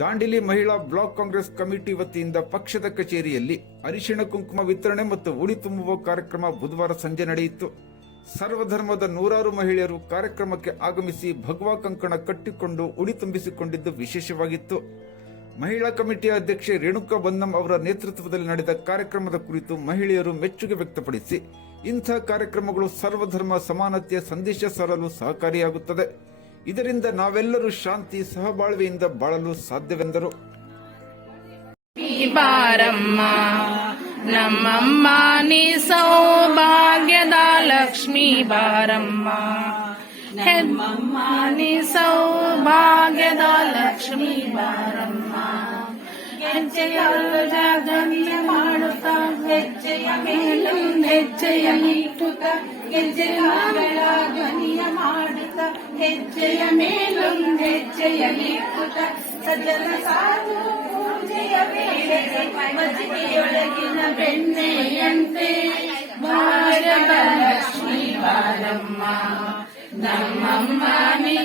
ದಾಂಡಿಲಿ ಮಹಿಳಾ block Congress committee ವತಿಯಿಂದ ಪಕ್ಷದ ಕಚೇರಿಯಲ್ಲಿ ಅರಿಶಿಣ ಕುಂಕುಮ ವಿತರಣೆ ಮತ್ತು ಉಳಿ ತುಂಬುವ ಕಾರ್ಯಕ್ರಮ ಬುಧವಾರ ಸಂಜೆ ನಡೆಯಿತು. ಸರ್ವಧರ್ಮದ ನೂರಾರು ಮಹಿಳೆಯರು ಕಾರ್ಯಕ್ರಮಕ್ಕೆ ಆಗಮಿಸಿ ಭಗವಾ ಕಂಕಣ ಕಟ್ಟಿಕೊಂಡು ಉಳಿ ತುಂಬಿಸಿಕೊಂಡಿದ್ದು ವಿಶೇಷವಾಗಿತ್ತು. ಮಹಿಳಾ ಕಮಿಟಿಯ ಅಧ್ಯಕ್ಷೆ ರೇಣುಕಾ ಬನ್ನಂ ಅವರ ನೇತೃತ್ವದಲ್ಲಿ ನಡೆದ ಕಾರ್ಯಕ್ರಮದ ಕುರಿತು ಮಹಿಳೆಯರು ಮೆಚ್ಚುಗೆ ವ್ಯಕ್ತಪಡಿಸಿ, ಇಂಥ ಕಾರ್ಯಕ್ರಮಗಳು ಸರ್ವಧರ್ಮ ಸಮಾನತೆಯ ಸಂದೇಶ ಸಾರಲು ಸಹಕಾರಿಯಾಗುತ್ತದೆ. ಇದರಿಂದ ನಾವೆಲ್ಲರೂ ಶಾಂತಿ ಸಹಬಾಳ್ವೆಯಿಂದ ಬಾಳಲು ಸಾಧ್ಯವೆಂದರು. ಬಾರಮ್ಮ, ನಮ್ಮಮ್ಮ, ನೀ ಸೌಭಾಗ್ಯದ ಲಕ್ಷ್ಮೀ ಬಾರಮ್ಮ. ನಮ್ಮಮ್ಮ, ನೀ ಸೌಭಾಗ್ಯದ ಲಕ್ಷ್ಮೀ ಬಾರಮ್ಮ. ಹೆಜ್ಜೆಯ ಧ್ವನಿಯ ಮಾಡುತ್ತ, ಹೆಜ್ಜೆಯ ಮೇಲೂ ಹೆಜ್ಜೆಯ ನೀಟುತ್ತ, ಹೆಜ್ಜೆಯ ಧ್ವನಿಯ ಮಾಡುತ್ತ ಹೆಜ್ಜೆಯ ಮೇಲೊಂದು ಹೆಜ್ಜೆಯ ಇಟ್ಟುತ್ತ ಸಜ್ಜನ ಸಾಧು ಪೂಜೆಯ ವೇಳೆಗೆ ಮಜ್ಜಿಗೆಯೊಳಗಿನ ಬೆಣ್ಣೆಯಂತೆ ಭಾರದ ಲಕ್ಷ್ಮೀ ಬಾರಮ್ಮ ನಮ್ಮಮ್ಮ ನೀ